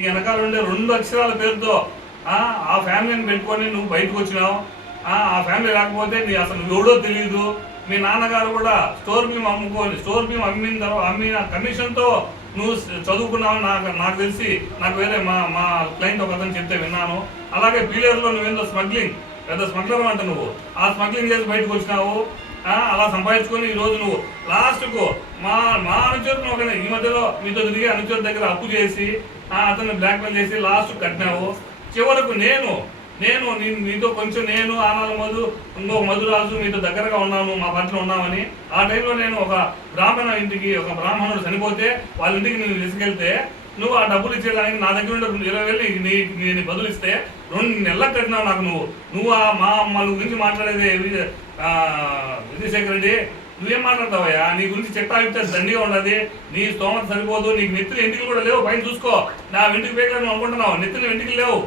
నీ వెనకాల ఉండే రెండు అక్షరాల పేరుతో ఆ ఫ్యామిలీని పెట్టుకొని నువ్వు బయటకు వచ్చినావు. ఆ ఫ్యామిలీ లేకపోతే నీ అసలు ఎవడో తెలియదు మీ నాన్నగారు కూడా స్టోర్ భీమ్ అమ్ముకొని స్టోర్ భీమ్ అమ్మిన తర్వాత అమ్మిన కమిషన్తో నువ్వు చదువుకున్నావు నాకు నాకు తెలిసి నాకు వేరే మా మా క్లయింట్ ఒక అతను చెప్తే విన్నాను. అలాగే పీలేరులో నువ్వేందో స్మగ్లింగ్ పెద్ద స్మగ్లర్ అంట నువ్వు. ఆ స్మగ్లింగ్ చేసి బయటకు వచ్చినావు. అలా సంపాదించుకొని ఈ నువ్వు లాస్ట్కు మా మా అనుచరుని ఒక ఈ మధ్యలో మీతో తిరిగి అనుచరు దగ్గర అప్పు చేసి అతను అతన్ని బ్లాక్మెయిల్ చేసి లాస్ట్ కట్టినావు. చివరకు నేను నేను నీ- నీతో కొంచెం నేను ఆనాల మధు ఇంకో మధురాజు మీతో దగ్గరగా ఉన్నాను మా పట్ల ఉన్నామని ఆ టైంలో నేను ఒక బ్రాహ్మణ ఇంటికి ఒక బ్రాహ్మణుడు చనిపోతే వాళ్ళ ఇంటికి నేను తీసుకెళ్తే నువ్వు ఆ డబ్బులు ఇచ్చేదానికి నా దగ్గర ఉండే రెండు ఇరవై వేలు నీ నేను బదులు ఇస్తే రెండు నెలలకు కట్టినావు నాకు నువ్వు. నువ్వు ఆ మా అమ్మల గురించి మాట్లాడేది విజయశేఖర్ రెడ్డి నువ్వేం మాట్లాడతావయ్యా? నీ గురించి చెట్టా ఇస్తే దండిగా ఉండదు. నీ స్తోమత సరిపోదు. నీకు నెత్తిన ఇంటికి కూడా లేవు. పైన చూసుకో. నా వెంటికి బేకారు అనుకుంటున్నావు. నెత్తులు వెంటికి లేవు.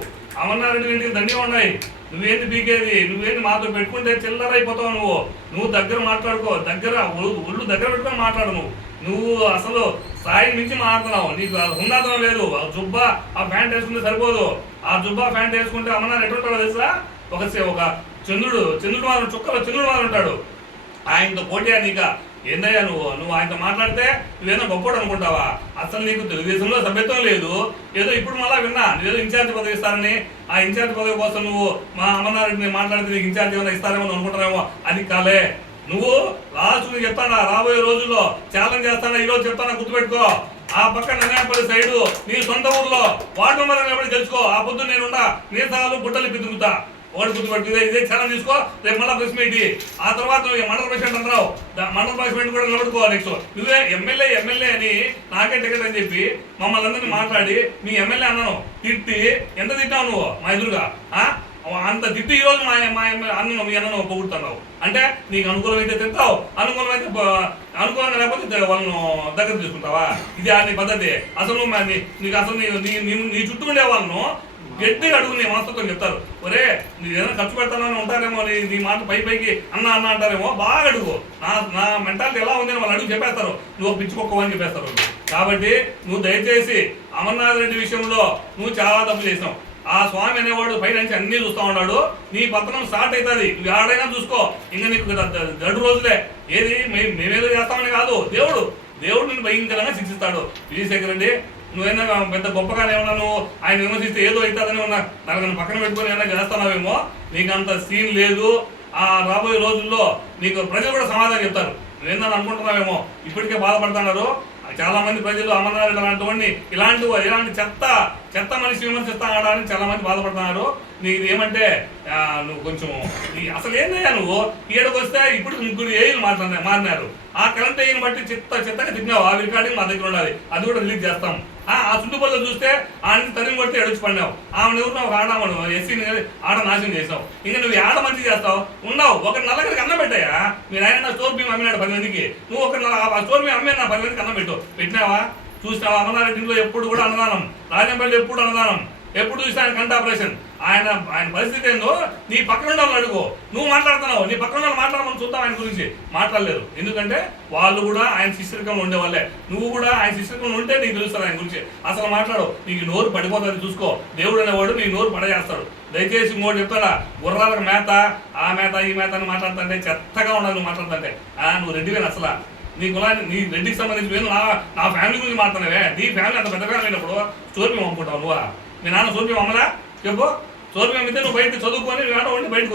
అమర్నారెడ్డి వెంటికి దండిగా ఉన్నాయి. నువ్వేంది పీకేది? నువ్వేంది మాతో పెట్టుకుంటే చిల్లర అయిపోతావు నువ్వు? నువ్వు దగ్గర మాట్లాడుకో. దగ్గర ఒళ్ళు దగ్గర పెట్టుకొని మాట్లాడు నువ్వు. నువ్వు అసలు సాయి మించి మాట్లాడుతున్నావు నీకు ఉన్నతం లేదు. ఆ జుబ్బా ఆ ప్యాంట్ వేసుకుంటే సరిపోదు. ఆ జుబ్బా ప్యాంట్ వేసుకుంటే అమ్మనారు ఎటుంటాడో తెలుసా? ఒక ఒక చంద్రుడు చంద్రుడు వారు చుక్కలో చంద్రుడు వారు ఉంటాడు. ఆయనతో పోటీ నీక ఏందయ్యా నువ్వు? నువ్వు ఆయనతో మాట్లాడితే నువ్వేదో గొప్పడు అనుకుంటావా? అసలు నీకు తెలుగుదేశంలో సభ్యత్వం లేదు. ఏదో ఇప్పుడు మళ్ళా విన్నా నువ్వేదో ఇన్ఛార్జ్ పదవి ఇస్తారని ఆ ఇన్ఛార్జ్ పదవి కోసం నువ్వు మా అమర్నారెడ్డిని మాట్లాడితే నీకు ఇన్ఛార్జ్ ఏమైనా ఇస్తారేమో అని అనుకుంటారేమో అది కాలే. నువ్వు లాస్ట్ నువ్వు చెప్తానా? రాబోయే రోజుల్లో ఛాలెంజ్ చేస్తాడా ఈ రోజు చెప్తానా? గుర్తుపెట్టుకో. ఆ పక్క నిర్ణయపల్లి సైడు నీ సొంత ఊర్లో వార్డు మెంబర్ నిలబడి తెలుసుకో ఆ పొద్దు నేనుండా నీసాలు గుడ్డలు పితుకుతా ఒకటి గుర్తుపెట్టు ఇదే ఇదే ఛానల్ తీసుకో రేపు మళ్ళీ ప్రెస్ మీట్ ఆ తర్వాత మండల ప్రెసిడెంట్ అంటున్నావు మండల ప్రెసిడెంట్ కూడా నిలబడుకోవాలి నెక్స్ట్ నువ్వే ఎమ్మెల్యే ఎమ్మెల్యే అని నాకే టికెట్ అని చెప్పి మమ్మల్ని అందరినీ మాట్లాడి మీ ఎమ్మెల్యే అన్నాను. తిట్టి ఎంత తిట్టావు నువ్వు మా ఎదురుగా ఆ? అంత తిట్టి ఈరోజు మా మా ఎమ్మెల్యే అన్న మీ అన్నను పొగుడుతున్నావు. అంటే నీకు అనుకూలమైతే తింటావు అనుకూలమైతే అనుకూలంగా లేకపోతే వాళ్ళను దగ్గర తీసుకుంటావా? ఇది ఆ నీ పద్ధతి. అసలు నీకు అసలు నీ నీ- నీ నీ చుట్టూ ఉండే వాళ్ళను గట్టిగా అడుగు నీ మనసుతో చెప్తారు. ఒరే నీ ఏదైనా ఖర్చు పెడతానని ఉంటారేమో నీ నీ మాట పై పైకి అన్న అన్న అంటారేమో బాగా అడుగు. నా నా మెంటాలిటీ ఎలా ఉంది అని వాళ్ళు అడుగు చెప్పేస్తారు. నువ్వు పిచ్చుకోకవు అని చెప్పేస్తారు కాబట్టి నువ్వు దయచేసి అమర్నాథ్ రెడ్డి విషయంలో నువ్వు చాలా తప్పు చేసినావు. ఆ స్వామి అనేవాడు పైనుంచి అన్ని చూస్తా ఉన్నాడు. నీ పతనం స్టార్ట్ అవుతుంది నువ్వు ఆడైనా చూసుకో. ఇంకా నీకు గడు రోజులే. ఏది మే- మేమేదో చేస్తామని కాదు. దేవుడు దేవుడు నేను భయంకరంగా శిక్షిస్తాడు. విజయశేఖర్ రెడ్డి నువ్వైనా పెద్ద గొప్పగానే ఏమన్నా నువ్వు ఆయన విమర్శిస్తే ఏదో అవుతుందని ఉన్నా నన్ను పక్కన పెట్టుకొని ఏమైనా చేస్తున్నావేమో నీకు అంత సీన్ లేదు. ఆ రాబోయే రోజుల్లో నీకు ప్రజలు కూడా సమాధానం చెప్తారు. నువ్వేందని అనుకుంటున్నావేమో? ఇప్పటికే బాధపడుతున్నారు. చాలా మంది ప్రజలు అమర్నాథ్ అలాంటి వాడిని ఇలాంటి ఇలాంటి చెత్త చెత్త మనిషి విమర్శిస్తాడా అని చాలా మంది బాధపడుతున్నారు. నీకు ఏమంటే నువ్వు కొంచెం అసలు ఏందయ్యా నువ్వు? ఈడకు వస్తే ఇప్పుడు ముగ్గురు ఏళ్ళు మాట్లాడినా మారినారు. ఆ కరెంట్ ఏయిని బట్టి చిత్త చిత్తగా తిన్నావు ఆ రికార్డింగ్ మా దగ్గర ఉండాలి. అది కూడా రిలీజ్ చేస్తాం. ఆ చుట్టుపక్కల చూస్తే ఆయన తరిమి కొడితే ఎడుచు పడినావు ఆమె ఎవరు ఒక ఆడమను ఎస్సీని ఆడ నాశనం చేసావు ఇంకా నువ్వు ఆడ మంచి చేస్తావు? ఉన్నావు. ఒక నల్లగరికి అన్నం పెట్టాయా మీరు ఆయన స్టోర్ భీమ్ అమ్మినాడు పది మందికి. నువ్వు ఒక ఆ స్టోర్ భీమ్ అమ్మినా పది మందికి అన్నం పెట్టు. పెట్టినావా? చూసినావా అమరారెడ్డిలో ఎప్పుడు కూడా అన్నదానం. రాజంపల్లి ఎప్పుడు అన్నదానం? ఎప్పుడు చూసినా ఆయన కంట ఆపరేషన్. ఆయన ఆయన పరిస్థితి ఏందో నీ పక్కన వాళ్ళు అడుగు. నువ్వు మాట్లాడుతున్నావు నీ పక్కన వాళ్ళు మాట్లాడమని చూద్దాం ఆయన గురించి. మాట్లాడలేదు. ఎందుకంటే వాళ్ళు కూడా ఆయన శిష్యరికంలో ఉండేవాళ్ళే. నువ్వు కూడా ఆయన శిష్యరికంలో ఉంటే నీకు తెలుస్తారు ఆయన గురించి. అసలు మాట్లాడు. నీకు నోరు పడిపోతుంది చూసుకో. దేవుడు అనేవాడు నీ నోరు పడజేస్తాడు. దయచేసి ఇంకోటి చెప్తారా గుర్రాలకు మేత ఆ మేత ఈ మేత అని మాట్లాడుతుంటే చెత్తగా ఉండాలి నువ్వు మాట్లాడుతుంటే. ఆ, నువ్వు రెడ్డివేనా అసలు. నీ కులాన్ని నీ రెడ్డికి సంబంధించి నా నా ఫ్యామిలీ గురించి మాట్లాడవే నీ ఫ్యామిలీ అంత పెద్ద ఫ్యామిలీ అయినప్పుడు స్టోర్ మేము అమ్ముకుంటావు మీ నాన్న స్టోర్ మేము చెప్పు. స్టోర్ అమ్మితే నువ్వు బయట చదువుకొని నువ్వు ఆడ ఉండి బయటకు